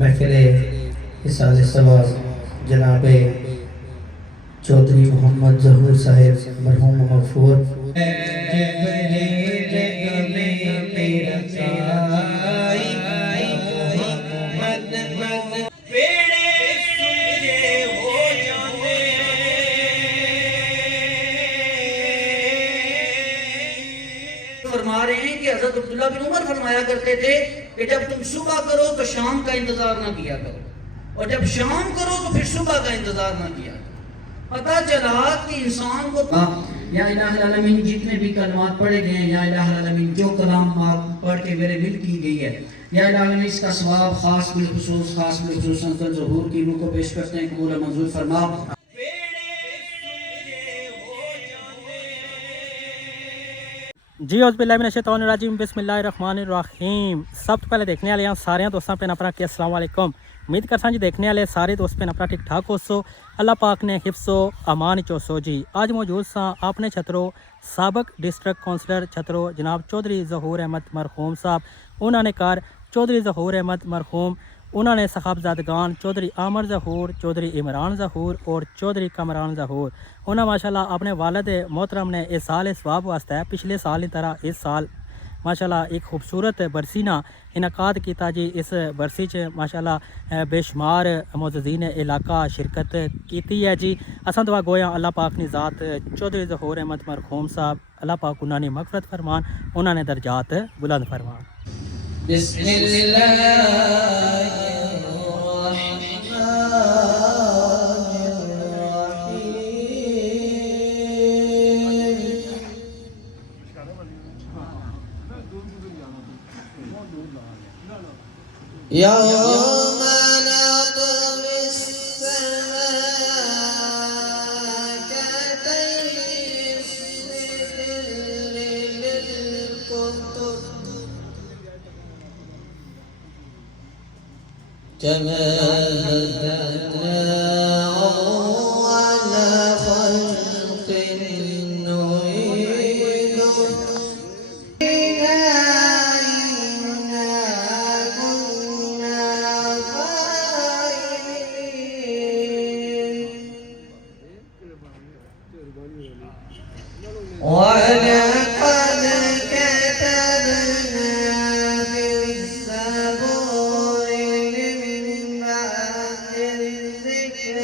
محفل احسان ثواب جناب چودھری محمد ظہور صاحب مرحوم مغفور فرما رہے ہیں کہ حضرت عبداللہ بن عمر فرمایا کرتے تھے کہ جب تم صبح کرو تو شام کا انتظار نہ کیا کرو، اور جب شام کرو تو پھر صبح کا انتظار نہ کیا کرو۔ پتہ چلا کہ انسان کو یا الہ العالمین جتنے بھی کلمات پڑھے گئے ہیں، یا الہ العالمین جو کلام پڑھ کے میرے دل کی گئی ہے، یا الہ العالمین اس کا ثواب خاص بالخصوص حضرت ظہور کی روح کو پیش کرتے ہیں، قبول منظور فرما۔ جی اعوذ باللہ من الشیطان الرجیم، بسم اللہ الرحمن الرحیم۔ سب تو پہلے دیکھنے والے سارے دوستوں پہ اپنا کہ السلام علیکم۔ امید کرتا جی دیکھنے والے سارے دوست پہ اپنا ٹھیک ٹھاک ہو سو، اللہ پاک نے حفظ و امان چوسو جی۔ آج موجود سا اپنے چھترو سابق ڈسٹرکٹ کونسلر چھترو جناب چودھری ظہور احمد مرحوم صاحب، انہوں نے کار چودھری ظہور احمد مرحوم، انہوں نے صاحبزادگان چودھری عامر ظہور، چودھری عمران ظہور اور چودھری کمران ظہور، انہوں نے ماشاءاللہ اپنے والد محترم نے اس سال ثواب واسطہ ہے پچھلے سال کی طرح اس سال ماشاءاللہ ایک خوبصورت برسی نا انعقاد کیتا جی۔ اس برسی چ ماشاءاللہ بے شمار معززین علاقہ شرکت کیتی ہے جی۔ اساں دعا گویا اللہ پاک نے ذات چودھری ظہور احمد مرحوم صاحب، اللہ پاک انہوں نے مغفرت فرمان، انہوں نے درجات بلند فرمان۔ بسم اللہ يوم نطوي السماء كطي السجل للكتب كما بدأنا أول خلق نعيده ولقد كتبنا في الزبور من بعد الذكر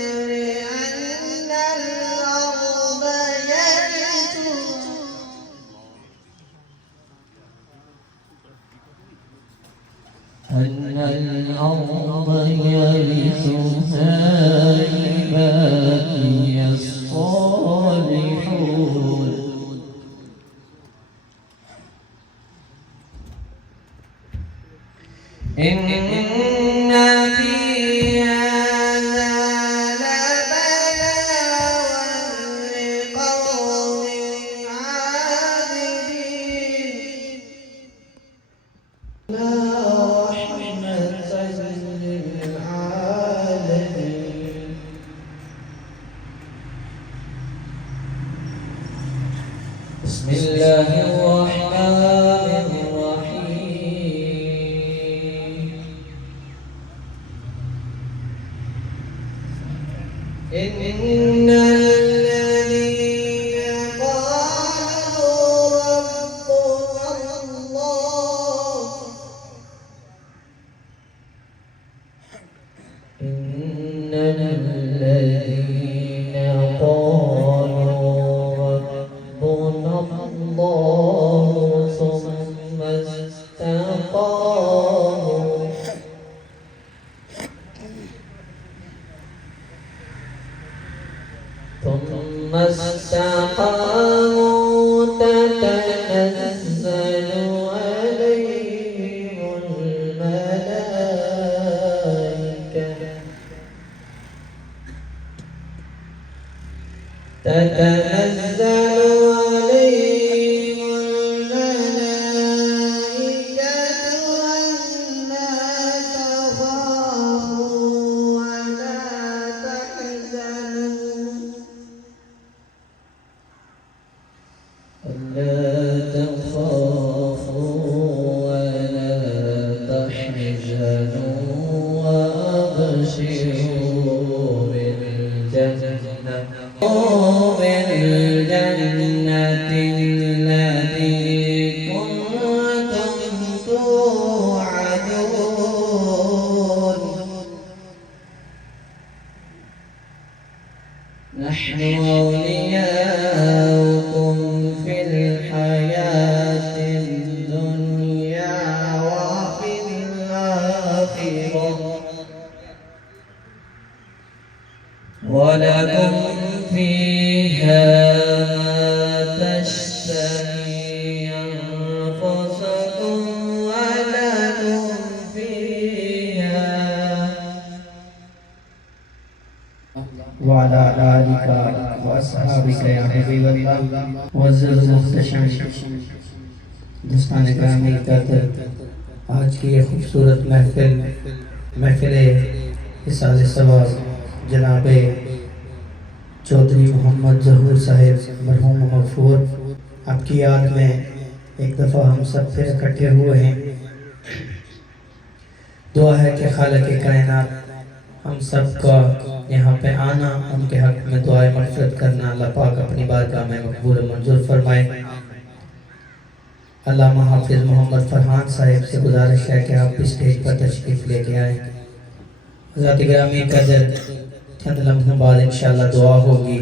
أن الأرض يرثها عبادي الصالحون إن في هذا لبلاغا لقوم عابدين رحمة للعالمين بسم الله الرحمن الرحيم إن الذين قالوا ربنا الله إن الذين قالوا ربنا الله ثم استقاموا تتنزل عليهم الملائكة ألا تخافوا ولا تحزنوا وأنتم وبشروا بالجنة التي كنتم توعدون نحن أولياؤكم في الحياة الدنيا وفي الآخرة ولكم فيها ما تشتهي أنفسكم ولكم فيها وعلى آلك وأصحابك يا حبيب الله معزز محتشم دوستان گرامی قدر آج کی یہ خوبصورت محفل احساس ثواب جناب چودھری محمد ظہور صاحب مرحوم مغفور آپ کی یاد میں ایک دفعہ ہم سب پھر اکٹھے ہوئے ہیں دعا ہے کہ خالق کائنات ہم سب کا یہاں پہ آنا ان کے حق میں دعائیں مغفرت کرنا اللہ پاک اپنی بارگاہ میں مقبول و منظور فرمائے علامہ حافظ محمد فرحان صاحب سے گزارش ہے کہ آپ اس سٹیج پر تشریف لے کے آئیں حضرات گرامی قدر چند لمحوں بعد انشاءاللہ دعا ہوگی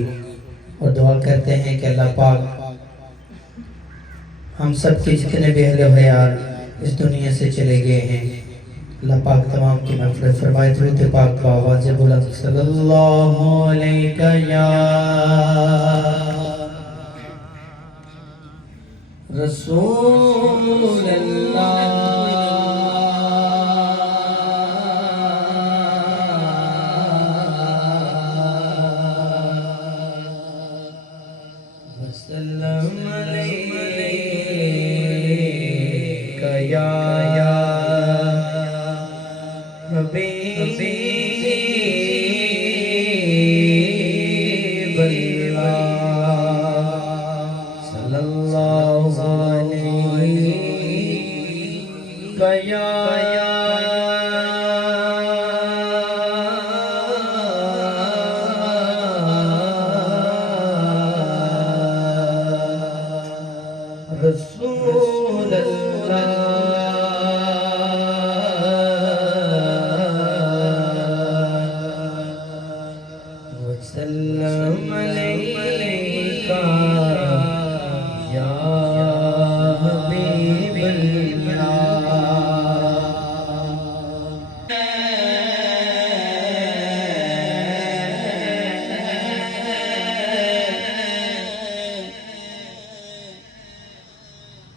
اور دعا کرتے ہیں کہ اللہ پاک ہم سب کے جتنے بھی اہل و عیال اس دنیا سے چلے گئے ہیں اللہ پاک تمام کی مغفرت فرمائے درود پاک بآواز بلند صلی اللہ علیہ یا رسول اللہ وسلم علیک یا حبیب اللہ صلی اللہ علیہ یا رسول اللہ وسلم علیک یا حبیب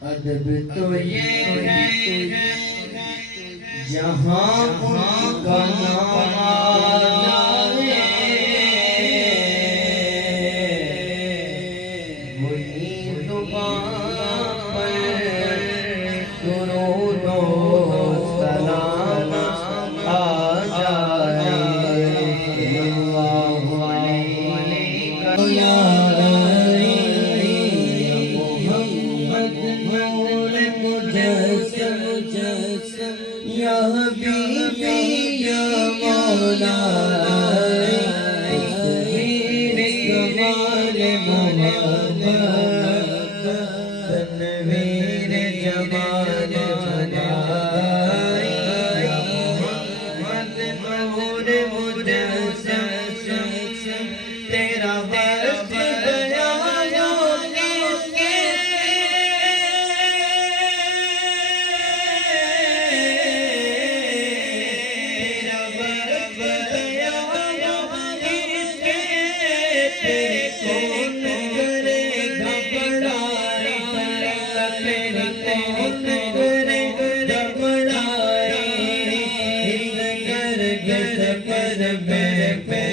ادب تو یہ ہے جہاں ان کا نام آئے وہی زبان پر درود و سلام آ جائے اللہ علیہ یا یا حبیبی یا مولا تنویر کمال محمد تنویر جمال جلائی محمد نور مجسم تیرا وقت گیا پر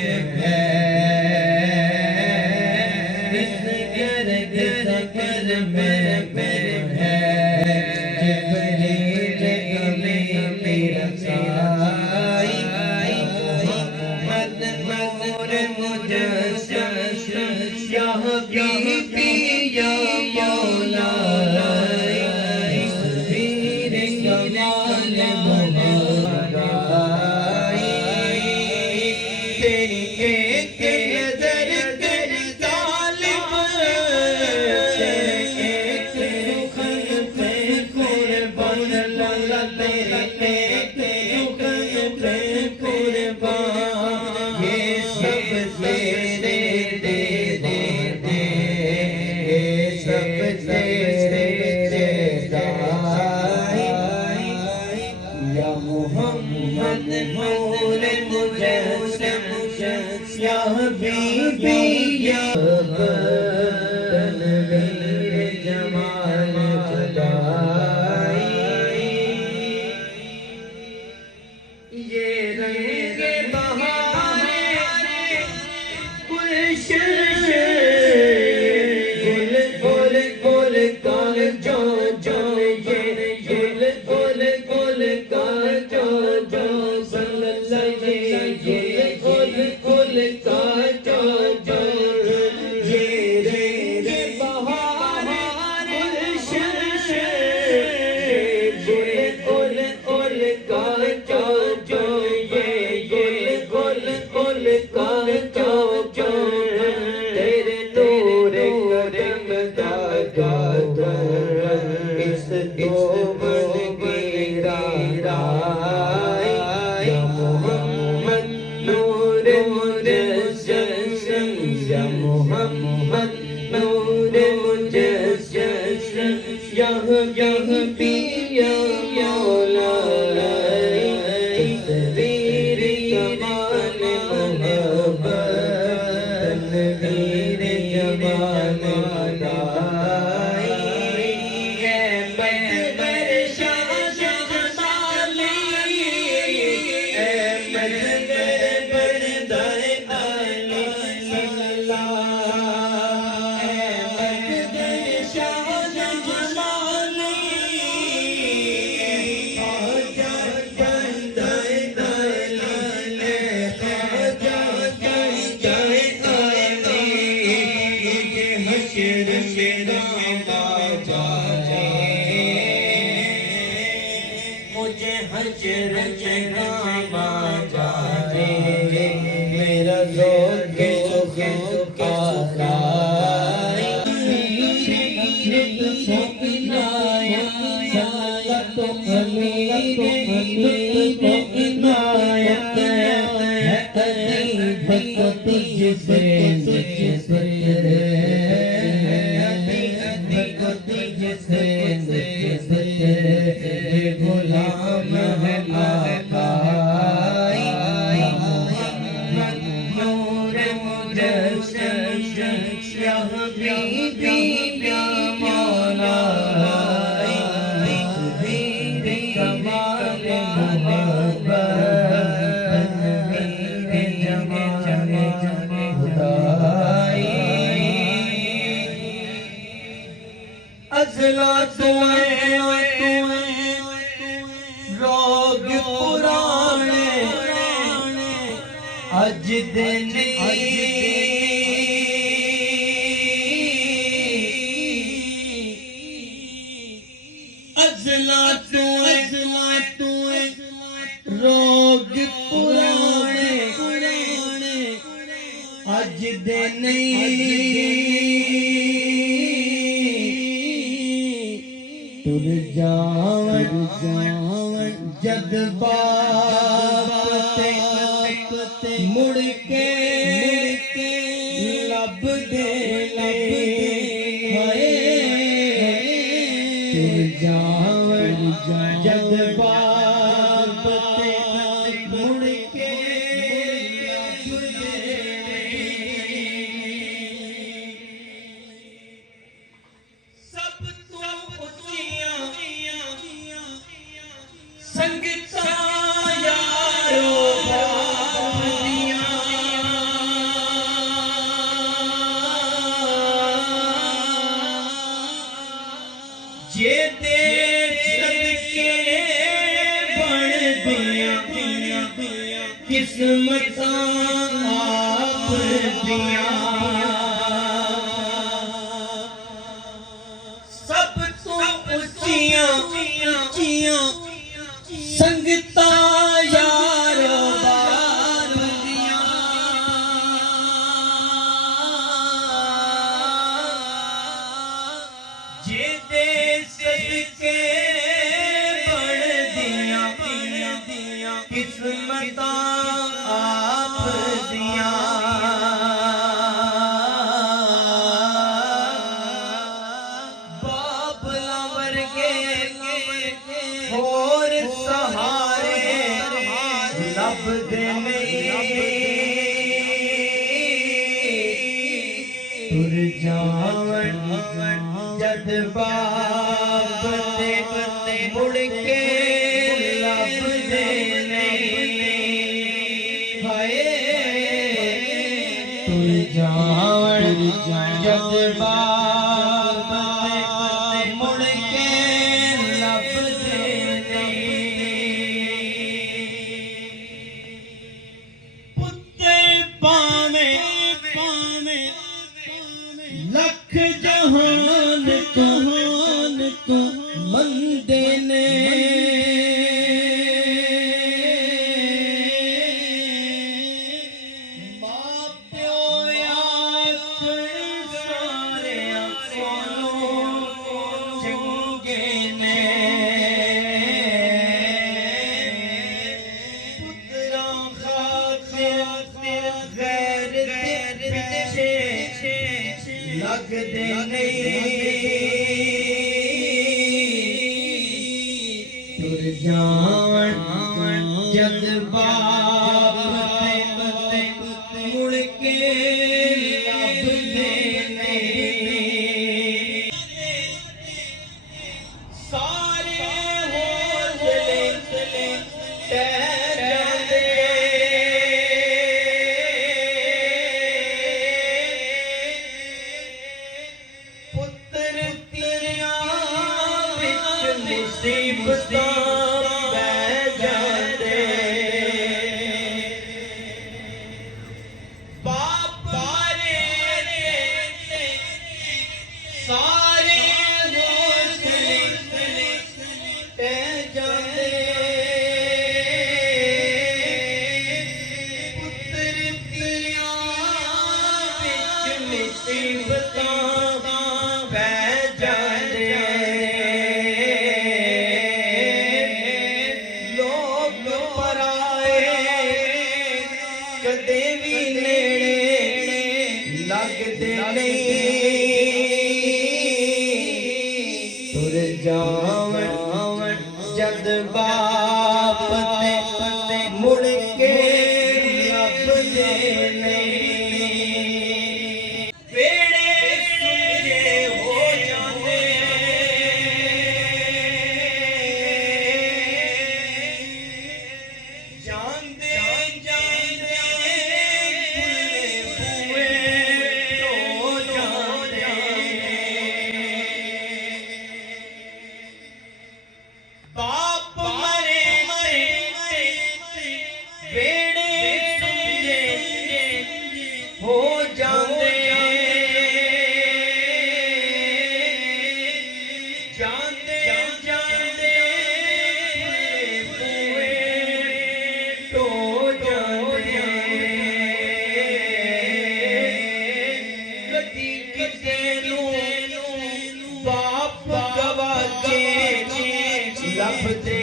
ایک نظر کر ظالم ایک رخ پہ قربان اللہ تیرے ایک رخ پہ قربان یہ سب تیرے دے دے دے سب تیرے دے دائی یا محمد نور مجسم یا حبیبی یا تنویر جمال خدائی یہ رنگ بہار گلشن گل گل گل کال جو جو یہ گل گل گل کال جو جو صلی اللہ یہ گل گل کال جو جو یہ رنگ بہار گلشن گل گل گل کال جو جو یہ گل گل گل کال جو جو تیرے نور کرم دادا اس دومن گیرا یا محمد نور مجسم یا محمد نور مجسم یا حبیبی یا مولا تنویر جمال محبت تنویر جمال خدائی ہے مدبر شاہ جمالی ہے مدبر دائے علی صلی اللہ ہے مدبر شاہ جمالی خواجہ جائے علی خواجہ جائے علی مجھے حشر میرا باجا مجھے حشر میرا باجا میرا ذوق ذوق آخائی سلط خلیل عنایت ہے عجیب کو تجھ سے نسبت غلام ہے آقائی محمد نور مجسم یا حبیبی یا مولا تنویر کمال محبت تنویر جمال خدائی ازلا روگ پرانے اج دن ازلا روگ پرانے اج دن تر جاون جد باپ مڑ کے لب دے تر جاون جد باپ مڑ کے لب دے سب تو اچھیاں سنگتاں یارو بابیاں جے دے صدقے بن دیاں قسمتاں آپ دیاں سب تو اچھیاں سنگتاں یارو بابیاں آپ دیاں بابلا ورگے اور سہارے لب دے تر جاون جد باب تے مڑ کے لب دے تر جاون جد باب تے مڑ کے لب دے پتر پاویں لکھ جہان تو مندے نے ماں پیو آکھن سارے کولوں چنگے نے پتراں خاطر غیرت پیچھے لگ دے تر جان جد باب تے مڑ کے لب دے سارے حوصلے ٹہر جاندے پتر تیریاں وچ مصیبتاں بہ جاندے باپ بارے سارے حوصلے ٹہر جاندے پتر تیریاں وچ مصیبتاں کدے بھی نیڑے لگدے نہیں تر جاون جد باپ تے مڑ کے لب دے نہیں بیڑے سجے ہو جاندے جاندے باپ مرے بیڑے سجے ہو جاندے جاندے جاندے پوئے ٹو جاندے کدی کسے نوں باپ گواچے لبدے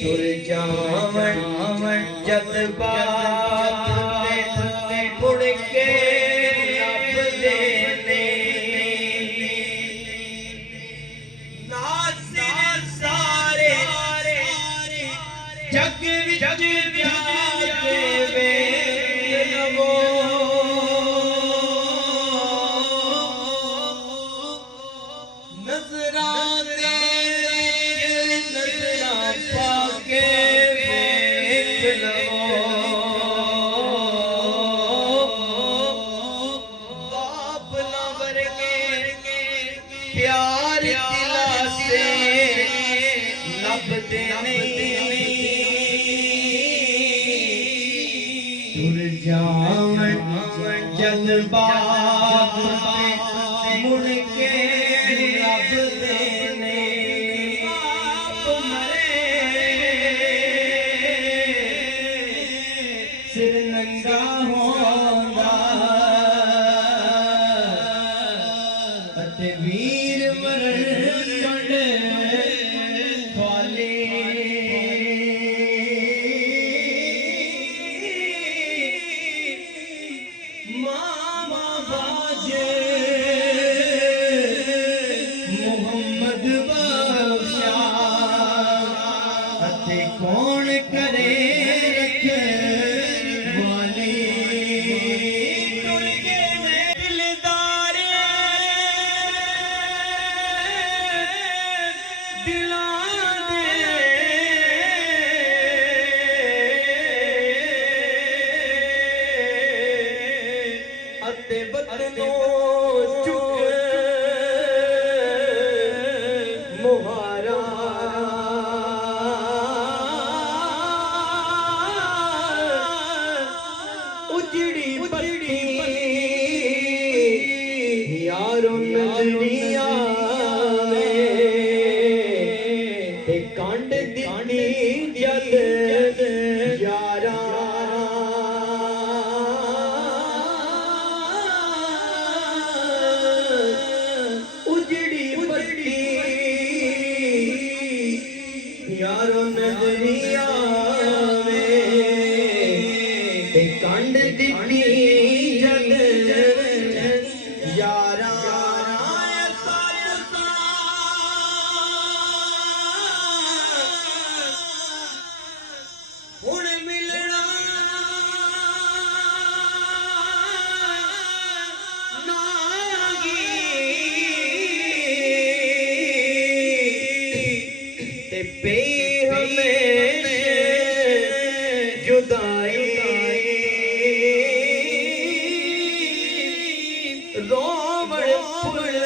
تر جاون جد باپ تے مڑ کے لبدے ناصر سارے جگ وچ پیارے وے لو نظراں پا کے ویکھ لو باپ نہ ورگے پیار دلا سے لبدے نہیں تر جاون جد باپ مڑ کے لب دے باپ مرے سر ننگا ہوندا اتے ویر مرن کھوالے تے کون کرے رکھے والی ٹل گئے دلدار دلاں دے اتے بدنوں مہارا اجڑی بڑی یارو نظریاں تے کانڈ دینی جد یارا اجڑی بڑی یارو نظریاں تے کانڈ دینی جد یارا ہن ملنا ناگی تے پے ہمیں جدائی روڑ پھل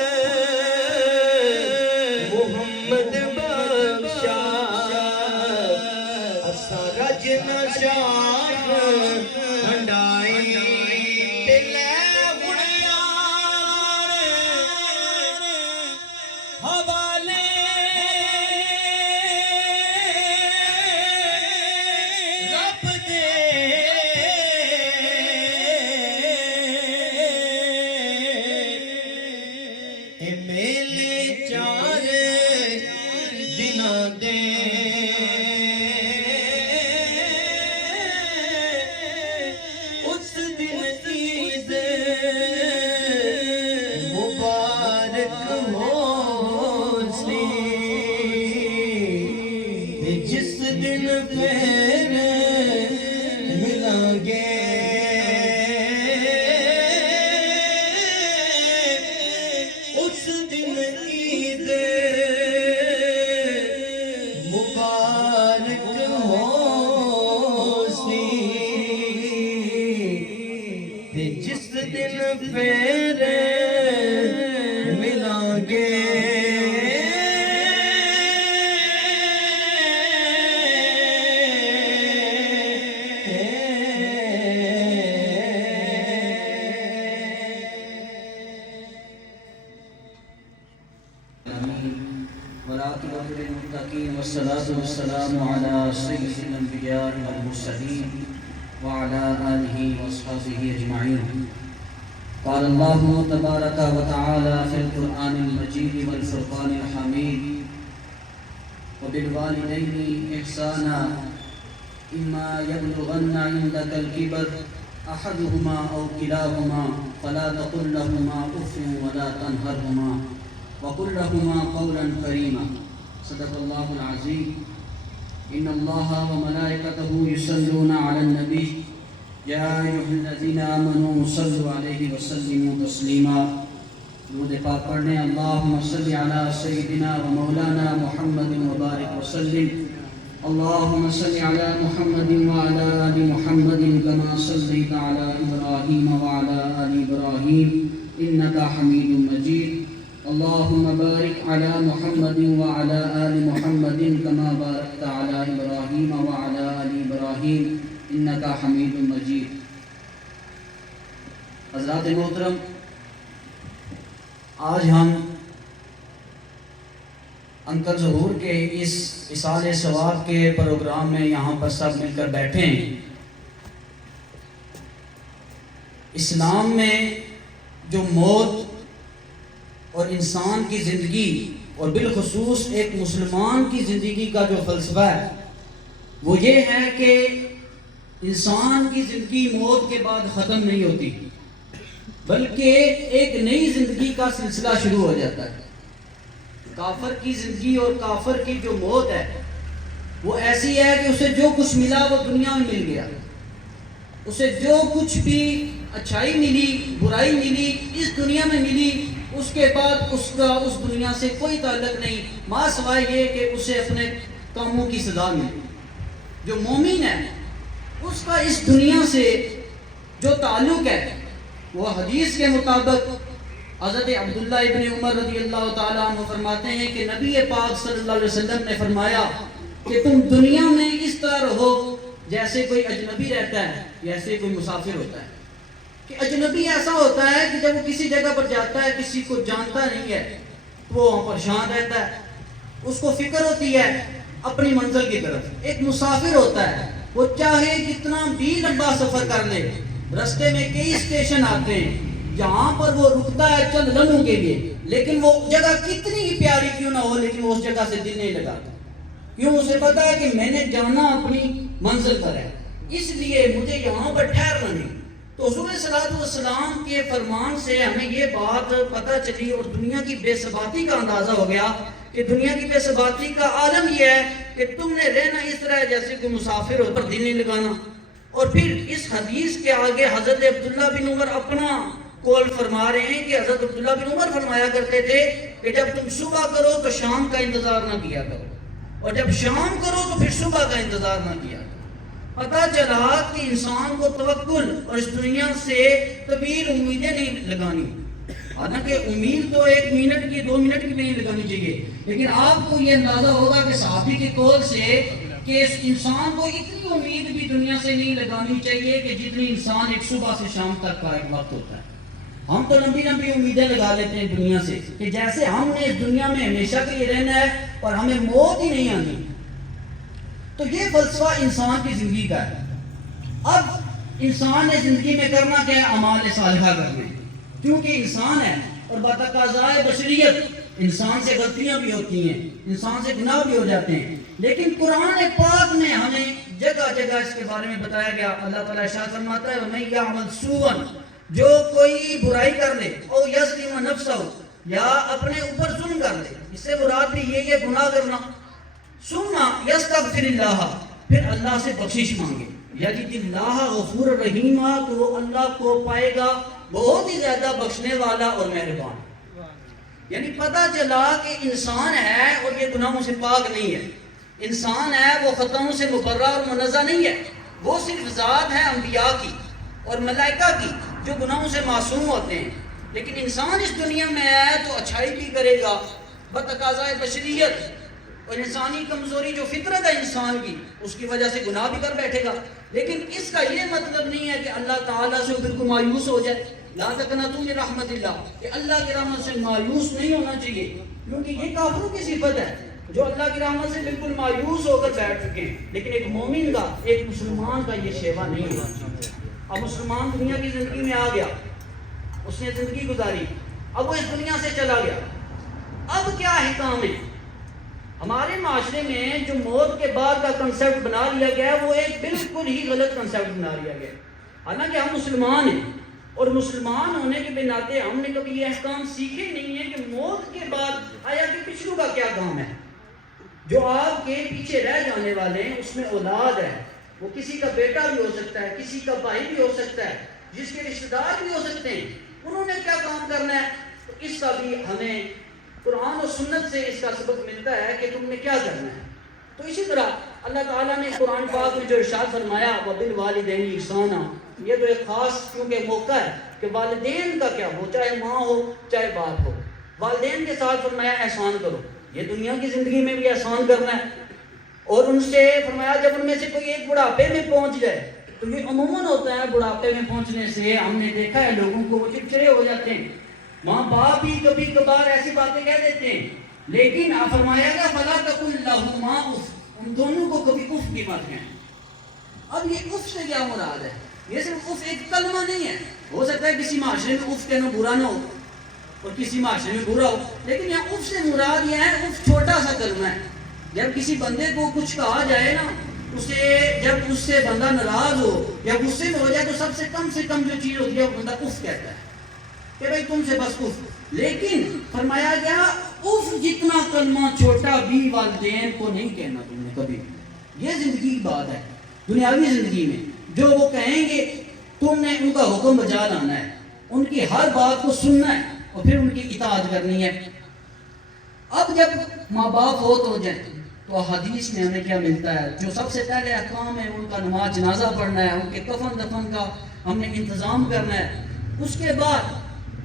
محمد بخشا اسا رج نہ شاخ ہنڈائی تے لے ہن یار حوالے رب دے اے میلے چار دناں دے اس دن عید مبارک ہو سی جس دن پھر ملیں گے اس دن عید مبارک ہو سی جس دن پھر ملیں گے والعاقبة للمتقين والصلاة والسلام على سيد الأنبياء والمرسلين وعلى آله وأصحابه أجمعين. قال الله تبارك وتعالى في القرآن المجيد والفرقان الحميد وبالوالدين إحسانا إما يبلغن عندك الكبر أحدهما أو كلاهما فلا تقل لهما أف ولا تنهرهما وقل لهما قولا كريما. صدق الله العظيم. إن الله وملائكته يصلون على النبي يا أيها الذين آمنوا صلوا عليه وسلموا تسليما. درود پاک پڑھنے اللهم صل على سيدنا ومولانا محمد وبارك وسلم. اللهم صل على محمد وعلى آل محمد كما صليت على إبراهيم وعلى آل إبراهيم إنك حميد مجيد. اللهم بارك على محمد وعلى آل محمد كما باركت على إبراهيم وعلى آل إبراهيم إنك حميد مجيد. حضرات محترم، آج ہم انکل ظہور کے اس اصال ثواب کے پروگرام میں یہاں پر سب مل کر بیٹھے ہیں. اسلام میں جو موت اور انسان کی زندگی اور بالخصوص ایک مسلمان کی زندگی کا جو فلسفہ ہے وہ یہ ہے کہ انسان کی زندگی موت کے بعد ختم نہیں ہوتی بلکہ ایک نئی زندگی کا سلسلہ شروع ہو جاتا ہے. کافر کی زندگی اور کافر کی جو موت ہے وہ ایسی ہے کہ اسے جو کچھ ملا وہ دنیا میں مل گیا، اسے جو کچھ بھی اچھائی ملی برائی ملی اس دنیا میں ملی، اس کے بعد اس کا اس دنیا سے کوئی تعلق نہیں، ماں سوائے یہ کہ اسے اپنے کاموں کی سزا ملی۔ جو مومن ہے اس کا اس دنیا سے جو تعلق ہے وہ حدیث کے مطابق حضرت عبداللہ ابن عمر رضی اللہ تعالیٰ عنہ فرماتے ہیں کہ نبی پاک صلی اللہ علیہ وسلم نے فرمایا کہ تم دنیا میں اس طرح رہو جیسے کوئی اجنبی رہتا ہے، جیسے کوئی مسافر ہوتا ہے۔ کہ اجنبی ایسا ہوتا ہے کہ جب وہ کسی جگہ پر جاتا ہے کسی کو جانتا نہیں ہے وہ وہاں پریشان رہتا ہے، اس کو فکر ہوتی ہے اپنی منزل کی طرف۔ ایک مسافر ہوتا ہے وہ چاہے کتنا بھی لمبا سفر کر لے، رستے میں کئی اسٹیشن آتے ہیں جہاں پر وہ رکتا ہے چند لمحوں کے لیے، لیکن وہ جگہ کتنی ہی پیاری کیوں نہ ہو لیکن وہ اس جگہ سے دل نہیں لگاتا، کیوں؟ اسے پتا ہے کہ میں نے جانا اپنی منزل پر ہے، اس لیے مجھے یہاں پر ٹھہرنا نہیں۔ تو حضور صلی اللہ علیہ وسلم کے فرمان سے ہمیں یہ بات پتہ چلی اور دنیا کی بے ثباتی کا اندازہ ہو گیا کہ دنیا کی بے ثباتی کا عالم یہ ہے کہ تم نے رہنا اس طرح جیسے کوئی مسافر ہو، پر دل نہیں لگانا۔ اور پھر اس حدیث کے آگے حضرت عبداللہ بن عمر اپنا قول فرما رہے ہیں کہ حضرت عبداللہ بن عمر فرمایا کرتے تھے کہ جب تم صبح کرو تو شام کا انتظار نہ کیا کرو، اور جب شام کرو تو پھر صبح کا انتظار نہ کیا کرو۔ پتہ چلا کہ انسان کو توکل اور اس دنیا سے طویل امیدیں نہیں لگانی، حالانکہ امید تو 1 منٹ کی 2 منٹ کی نہیں لگانی چاہیے، لیکن آپ کو یہ اندازہ ہوگا کہ صحابی کے قول سے کہ اس انسان کو اتنی امید بھی دنیا سے نہیں لگانی چاہیے کہ جتنی انسان ایک صبح سے شام تک کا ایک وقت ہوتا ہے۔ ہم تو لمبی لمبی امیدیں لگا لیتے ہیں دنیا سے کہ جیسے ہم نے اس دنیا میں ہمیشہ کے لیے رہنا ہے اور ہمیں موت ہی نہیں آنی۔ تو یہ فلسفہ انسان کی زندگی کا ہے۔ اب انسان نے زندگی میں کرنا کیا ہے؟ اعمال صالحہ کرنے، کیونکہ انسان ہے اور بتقاضائے بشریت انسان سے غلطیاں بھی ہوتی ہیں، انسان سے گناہ بھی ہو جاتے ہیں، لیکن قرآن پاک میں ہمیں جگہ جگہ اس کے بارے میں بتایا گیا۔ اللہ تعالیٰ ارشاد فرماتا ہے وَمَن يَعْمَلْ سُوءًا، جو کوئی برائی کر لے، او یظلم نفسہ، یا اپنے اوپر ظلم کر لے، اس سے مراد بھی یہ گناہ کرنا، ثم یستغفر اللہ، پھر اللہ سے بخشش مانگے، یجد اللہ غفور رحیم، تو وہ اللہ کو پائے گا بہت ہی زیادہ بخشنے والا اور مہربان۔ یعنی پتہ چلا کہ انسان ہے اور یہ گناہوں سے پاک نہیں ہے، انسان ہے وہ خطاؤں سے مبرہ اور منزہ نہیں ہے، وہ صرف ذات ہے انبیاء کی اور ملائکہ کی جو گناہوں سے معصوم ہوتے ہیں، لیکن انسان اس دنیا میں ہے تو اچھائی بھی کرے گا بتقاضائے بشریت، اور انسانی کمزوری جو فطرت ہے انسان کی اس کی وجہ سے گناہ بھی کر بیٹھے گا، لیکن اس کا یہ مطلب نہیں ہے کہ اللہ تعالیٰ سے بالکل مایوس ہو جائے۔ لا تقنطوا من رحمت اللہ، کہ اللہ کی رحمت سے مایوس نہیں ہونا چاہیے، کیونکہ یہ کافروں کی صفت ہے جو اللہ کی رحمت سے بالکل مایوس ہو کر بیٹھ چکے ہیں، لیکن ایک مومن کا، ایک مسلمان کا یہ شیوا نہیں ہے۔ اب مسلمان دنیا کی زندگی میں آ گیا، اس نے زندگی گزاری، اب وہ اس دنیا سے چلا گیا، اب کیا حکام ہے؟ ہمارے معاشرے میں جو موت کے بعد کا کنسیپٹ بنا لیا گیا ہے وہ ایک بالکل ہی غلط کنسیپٹ بنا لیا گیا ہے۔ حالانکہ ہم مسلمان ہیں اور مسلمان ہونے کے بناتے ہم نے کبھی یہ احکام سیکھے نہیں ہیں کہ موت کے بعد آیا کہ پچھلوں کا کیا کام ہے۔ جو آپ کے پیچھے رہ جانے والے ہیں اس میں اولاد ہے، وہ کسی کا بیٹا بھی ہو سکتا ہے، کسی کا بھائی بھی ہو سکتا ہے، جس کے رشتہ دار بھی ہو سکتے ہیں، انہوں نے کیا کام کرنا ہے؟ تو اس کا بھی ہمیں قرآن و سنت سے اس کا سبق ملتا ہے کہ تم نے کیا کرنا ہے۔ تو اسی طرح اللہ تعالیٰ نے قرآن پاک میں جو ارشاد فرمایا وَبِالْوَالِدَيْنِ احسانا، یہ تو ایک خاص کیونکہ موقع ہے کہ والدین کا کیا، وہ چاہے ماں ہو چاہے باپ ہو، والدین کے ساتھ فرمایا احسان کرو، یہ دنیا کی زندگی میں بھی احسان کرنا ہے۔ اور ان سے فرمایا جب ان میں سے کوئی ایک بڑھاپے میں پہنچ جائے، تو یہ عموماً ہوتا ہے بڑھاپے میں پہنچنے سے ہم نے دیکھا ہے لوگوں کو وہ چڑچڑے ہو جاتے ہیں، ماں باپ بھی کبھی کبھار ایسی باتیں کہہ دیتے ہیں، لیکن فرمایا گیا فلا تقل لہما اف، ان دونوں کو کبھی اف بھی مت کہیں۔ اب یہ اف سے کیا مراد ہے؟ یہ صرف اف ایک کلمہ نہیں ہے، ہو سکتا ہے کسی معاشرے میں اف کہنا برا نہ ہو اور کسی معاشرے میں برا ہو، لیکن یہاں اف سے مراد یہ ہے اف چھوٹا سا کلمہ ہے۔ جب کسی بندے کو کچھ کہا جائے نا، اسے جب اس سے بندہ ناراض ہو یا غصے میں ہو جائے تو سب سے کم جو چیز ہوتی ہے وہ بندہ اف کہتا ہے کہ بھائی تم سے بس اف۔ لیکن فرمایا گیا اف جتنا کلمہ چھوٹا بھی والدین کو نہیں کہنا تم نے کبھی، یہ زندگی کی بات ہے. دنیاوی زندگی میں جو وہ کہیں گے تم نے ان کا حکم بجا لانا ہے, ان کی ہر بات کو سننا ہے اور پھر ان کی اطاعت کرنی ہے. اب جب ماں باپ فوت ہو جائیں تو حدیث میں ہمیں کیا ملتا ہے؟ جو سب سے پہلے احکام ہے ان کا نماز جنازہ پڑھنا ہے, ان کے کفن دفن کا ہم نے انتظام کرنا ہے. اس کے بعد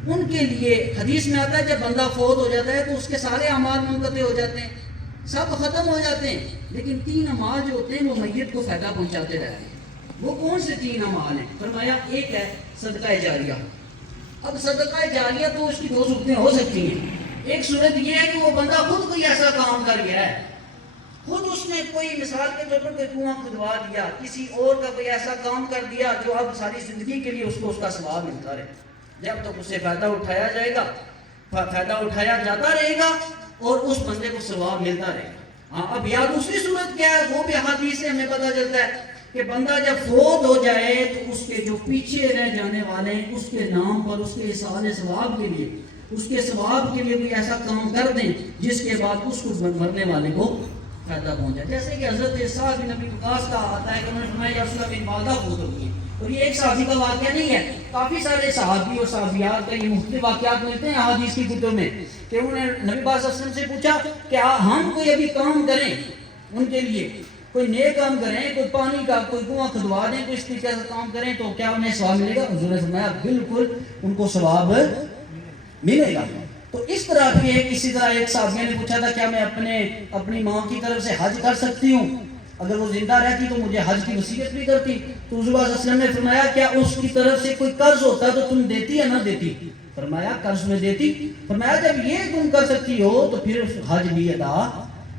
ان کے لیے حدیث میں آتا ہے جب بندہ فوت ہو جاتا ہے تو اس کے سارے اعمال منقطع ہو جاتے ہیں, سب ختم ہو جاتے ہیں, لیکن 3 اعمال جو ہوتے ہیں وہ میت کو فائدہ پہنچاتے رہتے ہیں. وہ کون سے 3 اعمال ہیں؟ فرمایا ایک ہے صدقہ جاریہ. اب صدقہ جاریہ تو اس کی 2 صورتیں ہو سکتی ہیں. ایک صورت یہ ہے کہ وہ بندہ خود کوئی ایسا کام کر گیا ہے, خود اس نے کوئی مثال کے طور پر کوئی کنواں کھدوا دیا, کسی اور کا کوئی ایسا کام کر دیا جو اب ساری زندگی کے لیے اس کو اس کا ثواب ملتا رہے, جب تک اس سے فائدہ اٹھایا جائے گا, فائدہ اٹھایا جاتا رہے گا اور اس بندے کو ثواب ملتا رہے گا. ہاں اب یا دوسری صورت کیا ہے, وہ بھی حدیث سے ہمیں پتہ چلتا ہے کہ بندہ جب فوت ہو جائے تو اس کے جو پیچھے رہ جانے والے ہیں اس کے نام پر اس کے احسان ثواب کے لیے, اس کے ثواب کے لیے کوئی ایسا کام کر دیں جس کے بعد اس کو مرنے والے کو فائدہ پہنچا. جیسے کہ حضرت سعد بن ابی وقاص کا آتا ہے کہ انہوں نے فرمایا یا رسول اللہ میری والدہ فوت ہو گئی ہے. اور یہ ایک صحابی کا واقعہ نہیں ہے, کافی سارے صحابی اور صحابیات کا یہ مختلف واقعات ملتے ہیں احادیث کی کتب میں کہ انہوں نے نبی پاک صلی اللہ علیہ وسلم سے پوچھا کہ ہم کوئی ابھی کام کریں ان کے لیے, کوئی نیک کام کریں, کوئی پانی کا کوئی کنواں کھدوا دیں, کوئی اس طریقے سے کام کریں تو کیا انہیں ثواب ملے گا؟ حضور نے فرمایا بالکل ان کو ثواب ملے گا. تو اس طرح بھی ہے. اسی طرح ایک صحابی نے پوچھا تھا کیا میں اپنی ماں کی طرف سے حج کر سکتی ہوں, اگر وہ زندہ رہتی تو مجھے حج کی وصیت بھی کرتی. تو حضور صلی اللہ علیہ وسلم نے فرمایا کیا اس کی طرف سے کوئی قرض ہوتا تو تم دیتی یا نہ دیتی؟ فرمایا قرض میں دیتی. فرمایا جب یہ تم کر سکتی ہو تو پھر حج بھی ادا.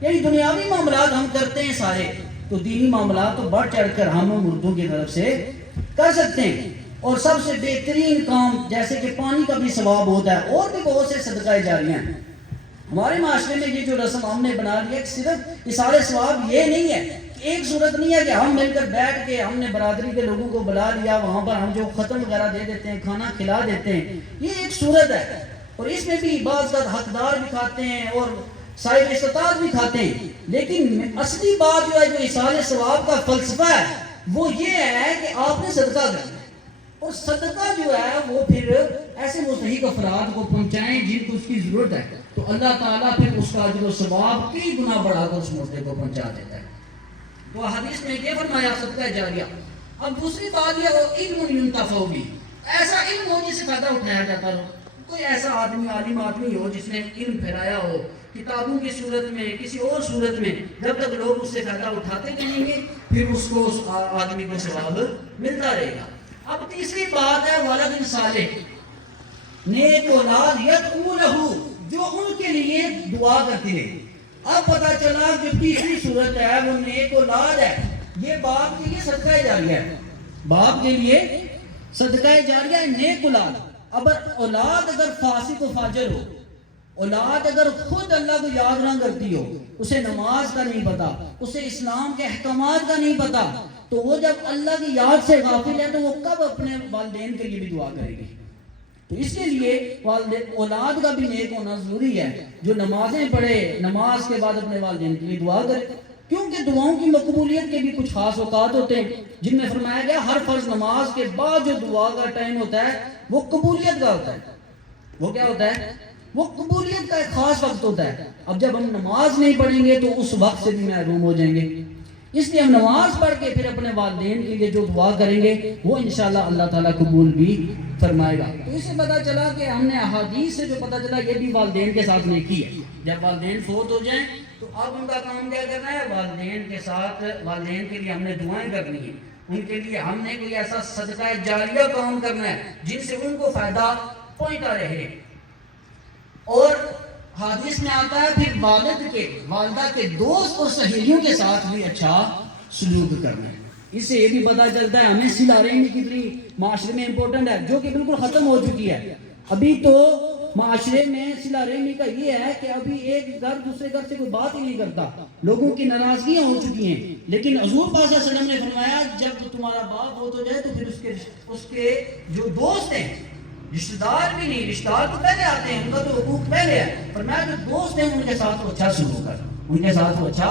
یعنی دنیاوی معاملات ہم کرتے ہیں سارے, تو دینی معاملات تو بڑھ چڑھ کر ہم مردوں کی طرف سے کر سکتے ہیں. اور سب سے بہترین کام جیسے کہ پانی کا بھی ثواب ہوتا ہے, اور بھی بہت سے صدقہ جاریہ ہیں ہمارے معاشرے میں. یہ جو رسم ہم نے بنا لی ہے صرف اشارے ثواب یہ نہیں ہے, ایک صورت نہیں ہے کہ ہم مل کر بیٹھ کے ہم نے برادری کے لوگوں کو بلا لیا, وہاں پر ہم جو ختم وغیرہ دے دیتے ہیں, کھانا کھلا دیتے ہیں, یہ ایک صورت ہے. اور اس میں بھی بعض کا حقدار بھی کھاتے ہیں اور صاحب استطاعت بھی کھاتے ہیں. لیکن اصلی بات جو ہے جو اشارے ثواب کا فلسفہ ہے وہ یہ ہے کہ آپ نے صدقہ کرنا, اور صدقہ جو ہے وہ پھر ایسے مستحق افراد کو پہنچائیں جن کو اس کی ضرورت ہے, تو اللہ تعالیٰ پھر اس کا جو ثواب کئی گنا بڑھا کر اس مردے کو پہنچا دیتا ہے. تو حدیث میں یہ فرمایا صدقہ جاریہ. اب دوسری بات یہ ہو علم ينتفع بھی, ایسا علم ہو جس سے فائدہ اٹھایا جاتا ہو, کوئی ایسا آدمی عالم آدمی ہو جس نے علم پھیلایا ہو کتابوں کی صورت میں کسی اور صورت میں, جب تک لوگ اس سے فائدہ اٹھاتے رہیں گے پھر اس کو اس آدمی کو ثواب ملتا رہے گا. اب تیسری بات ہے ولد صالح, نیک اولاد یدعو لہ, جو ان کے لیے دعا کرتی ہے. اب پتہ چلا جو تیسری صورت ہے وہ نیک اولاد ہے. یہ باپ کے لیے صدقہ جاریہ ہے, باپ کے لیے صدقہ جاریہ ہے نیک اولاد. اب اولاد اگر فاسق و فاجر ہو, اولاد اگر خود اللہ کو یاد نہ کرتی ہو, اسے نماز کا نہیں پتا, اسے اسلام کے احکامات کا نہیں پتا, تو وہ جب اللہ کی یاد سے غافل ہے تو وہ کب اپنے والدین کے لیے بھی دعا کرے گی؟ تو اس کے لیے اولاد کا بھی نیک ہونا ضروری ہے, جو نمازیں پڑھے نماز کے بعد اپنے والدین کے لیے دعا کرے. کیونکہ دعاؤں کی مقبولیت کے بھی کچھ خاص اوقات ہوتے ہیں جن میں فرمایا گیا ہر فرض نماز کے بعد جو دعا کا ٹائم ہوتا ہے وہ قبولیت کا ہوتا ہے. وہ کیا ہوتا ہے؟ وہ قبولیت کا ایک خاص وقت ہوتا ہے. اب جب ہم نماز نہیں پڑھیں گے تو اس وقت سے بھی محروم ہو جائیں گے. اس لیے ہم نماز پڑھ کے پھر اپنے والدین کے لیے جو دعا کریں گے وہ انشاءاللہ اللہ تعالیٰ قبول بھی فرمائے گا. تو اس سے پتہ چلا کہ ہم نے احادیث سے جو پتہ چلا یہ بھی والدین کے ساتھ نیکی ہے. جب والدین فوت ہو جائیں تو اب ان کا کام کیا کرنا ہے؟ والدین کے ساتھ والدین کے لیے ہم نے دعائیں کرنی ہیں, ان کے لیے ہم نے کوئی ایسا صدقہ جاریہ کام کرنا ہے جن سے ان کو فائدہ پہنچتا رہے. اور حدیث میں آتا ہے پھر والدہ کے دوست اور سہیلیوں کے ساتھ بھی اچھا سلوک کرنا ہے. اس سے یہ بھی پتہ چلتا ہے ہمیں صلہ رحمی کتنی معاشرے میں امپورٹنٹ ہے, جو کہ بالکل ختم ہو چکی ہے. ابھی تو معاشرے میں صلہ رحمی کا یہ ہے کہ ابھی ایک گھر دوسرے گھر سے کوئی بات ہی نہیں کرتا, لوگوں کی ناراضگیاں ہو چکی ہیں. لیکن حضور پاک صلی اللہ علیہ وسلم نے فرمایا جب تمہارا باپ فوت ہو جائے تو پھر اس کے جو دوست ہیں, رشتہ دار بھی نہیں, رشتہ دار تو پہلے آتے ہیں, ان کا تو حقوق پہلے ہے, فرمایا جو دوست ہیں ان کے ساتھ وہ اچھا سلوک کر, ان کے ساتھ وہ اچھا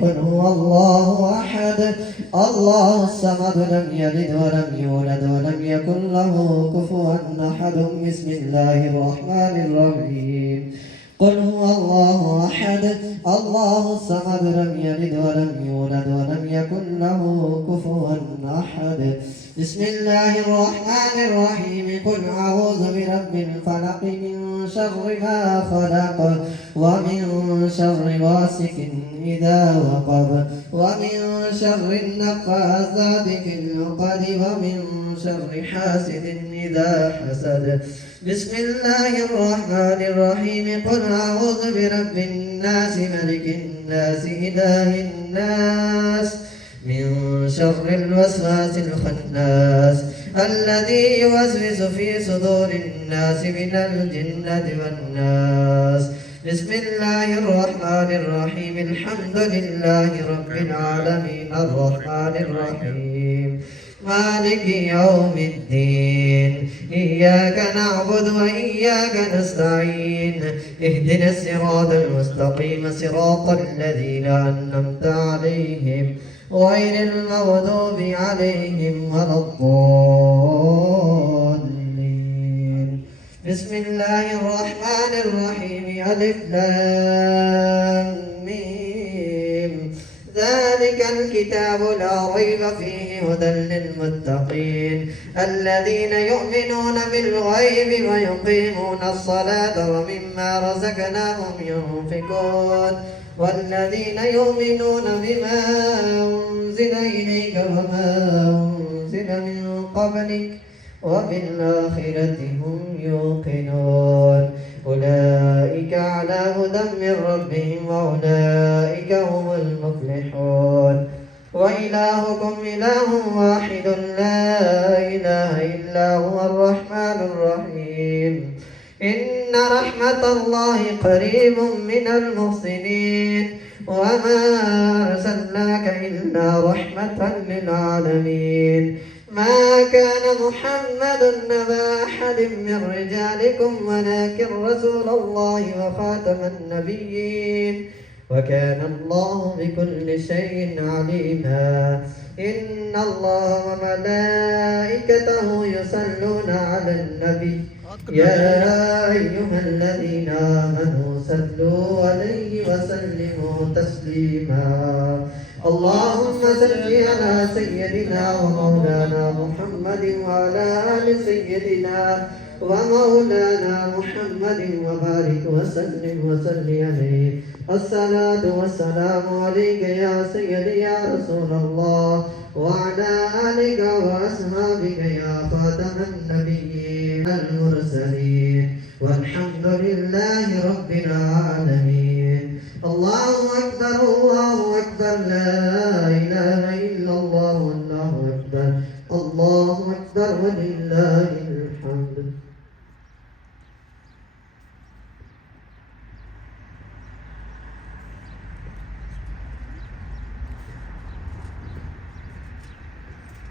قل هو الله أحد الله الصمد لم يلد ولم يولد ولم يكن له كفوا أحد بسم الله الرحمن الرحيم قل هو الله أحد الله الصمد لم يلد ولم يولد ولم يكن له كفوا أحد بسم الله الرحمن الرحيم قل أعوذ برب الفلق من شر ما خلق ومن شر غاسق إذا وقب ومن شر النفاثات في العقد ومن شر حاسد إذا حسد بسم الله الرحمن الرحيم قل أعوذ برب الناس ملك الناس إله الناس من شر الوسواس الخناس الذي يوسوس في صدور الناس من الجنة والناس بسم الله الرحمن الرحيم الحمد لله رب العالمين الرحمن الرحيم مالك يوم الدين إياك نعبد وإياك نستعين اهدنا الصراط المستقيم صراط الذين أنعمت عليهم غير المغضوب عليهم ولا الضالين بسم الله الرحمن الرحيم ألف لام ميم ذلك الكتاب لا ريب فيه هدى للمتقين الذين يؤمنون بالغيب ويقيمون الصلاة ومما رزقناهم ينفقون والذين يؤمنون بما أنزل إليك وما أنزل من قبلك وبالآخرة هم يوقنون أولئك على هدى من ربهم وأولئك هم المفلحون وإلهكم إله واحد لا إله إلا هو الرحمن الرحيم إن رحمة الله قريب من المحسنين وما أرسلناك إلا رحمة للعالمين ما كان محمد نبا أحد من رجالكم ولكن رسول الله وخاتم النبيين وكان الله بكل شيء عليما إن الله وملائكته يصلون على النبي يا أيها الذين آمنوا صلوا عليه وسلموا تسليما اللهم صل على سيدنا ومولانا محمد وعلى آل سيدنا ومولانا محمد وبارك وسلم عليه الصلاة والسلام عليك يا سيدي يا رسول الله وعلى آلك وأصحابك يا خاتم النبيين المرسلين والحمد لله رب العالمين الله أكبر لا إله إلا الله والله أكبر ولله الحمد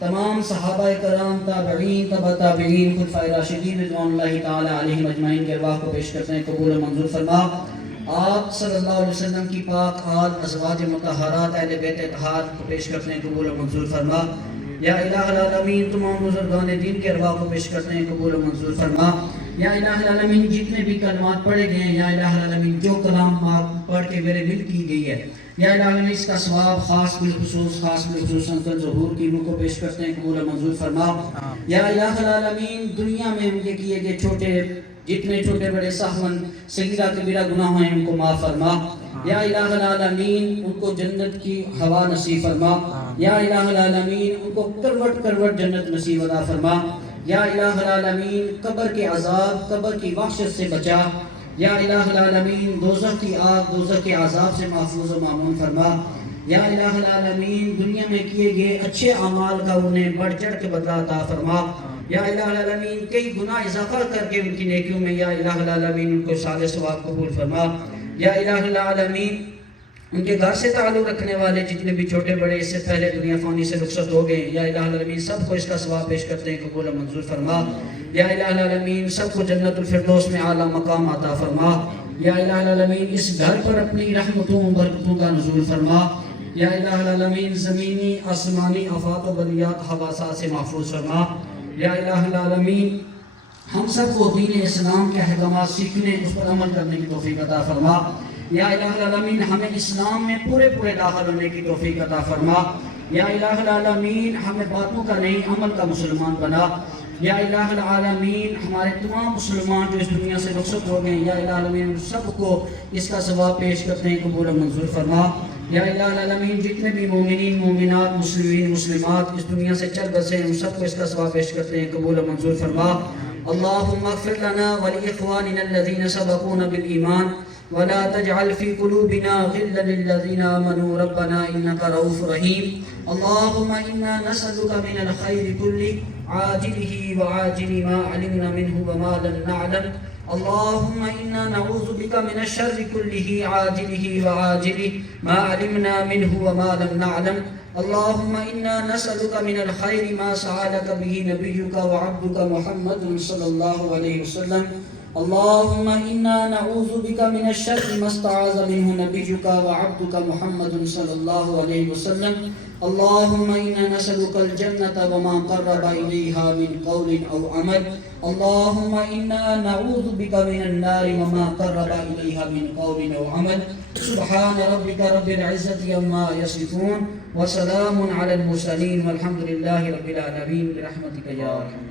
تمام صحابہ کرام، تابعین، تبع تابعین، خلفائے راشدین رضوان اللہ تعالی علیہم اجمعین کے ارواح کو پیش کرتے ہیں، قبول و منظور فرما۔ آپ صلی اللہ علیہ وسلم کی پاک آل، ازواج مطہرات، اہل بیت اطہار کو پیش کرتے ہیں، قبول و منظور فرما۔ یا الہ العالمین تمام بزرگان دین کے ارواح کو پیش کرتے ہیں، قبول و منظور فرما۔ یا الہ العالمین جتنے بھی کلمات پڑھے گئے ہیں، یا الہ العالمین جو کلام آپ پڑھ کے میرے مل کی گئی ہے، یا الہ العالمین اس کا ثواب خاص بالخصوص انکل ظہور کی روح کو پیش کرتے ہیں، قبول و منظور فرما۔ یا الہ العالمین دنیا میں ان کے کیے گئے جتنے چھوٹے بڑے سہون صغیرہ کبیرہ گناہ ہیں ان کو معاف فرما۔ یا الہ العالمین ان کو جنت کی ہوا نصیب فرما۔ یا الہ العالمین ان کو کروٹ جنت نصیب عطا فرما۔ یا الہ العالمین قبر کے عذاب، قبر کی وحشت سے بچا۔ یا الہ العالمین دوزخ کی آگ، دوزخ کے عذاب سے محفوظ و مامون فرما۔ یا الہ العالمین دنیا میں کیے گئے اچھے اعمال کا انہیں بڑھ چڑھ کے بدلہ عطا فرما۔ یا الہ العالمین کئی گناہ اضافہ کر کے ان کی نیکیوں میں، یا الہ العالمین ان کو صالح ثواب قبول فرما۔ یا الہ العالمین ان کے گھر سے تعلق رکھنے والے جتنے بھی چھوٹے بڑے اس سے پہلے دنیا فانی سے رخصت ہو گئے، یا الہ العالمین سب کو اس کا ثواب پیش کرتے ہیں، قبول و منظور فرما۔ یا الہ العالمین سب کو جنت الفردوس میں اعلیٰ مقام عطا فرما۔ یا الہ العالمین اس گھر پر اپنی رحمتوں و برکتوں کا نزول فرما۔ یا الہ العالمین زمینی آسمانی آفات و بلیات حواسات سے محفوظ فرما۔ یا الہ العالمین ہم سب کو دین اسلام کے احکامات سیکھنے، اس پر عمل کرنے کی توفیق عطا فرما۔ یا الہ العالمین ہمیں اسلام میں پورے داخل ہونے کی توفیق عطا فرما۔ یا الہ العالمین ہمیں باتوں کا نہیں عمل کا مسلمان بنا۔ یا الہ العالمین ہمارے تمام مسلمان جو اس دنیا سے رخصت ہو گئے، یا الہ العالمین سب کو اس کا ثواب پیش کرتے ہیں، قبول و منظور فرما۔ یا الہ العالمین جتنے بھی مومنین مومنات مسلمین مسلمات اس دنیا سے چل بسے ہیں، ان سب کو اس کا ثواب پیش کرتے ہیں، قبول و منظور فرما۔ اللہم اغفر لنا ولاخواننا الذین سبقونا بالایمان ولا تجعل في قلوبنا غلا للذين آمنوا ربنا إنك رؤوف رحيم اللهم إنا نسألك من الخير كله عاجله وعاجله ما علمنا منه وما لم نعلم اللهم إنا نعوذ بك من الشر كله عاجله وعاجله ما علمنا منه وما لم نعلم اللهم إنا نسألك من الخير ما سألك به نبيك وعبدك محمد صلى الله عليه وسلم اللهم إنا نعوذ بك من الشر ما استعاذ منه نبيك وعبدك محمد صلى الله عليه وسلم اللهم إنا نسألك الجنة وما قرب إليها من قول أو عمل اللهم إنا نعوذ بك من النار وما قرب إليها من قول أو عمل سبحان ربك رب العزة عما يصفون وسلام على المرسلين والحمد لله رب العالمين برحمتك يا أرحم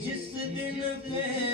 جس دن پہ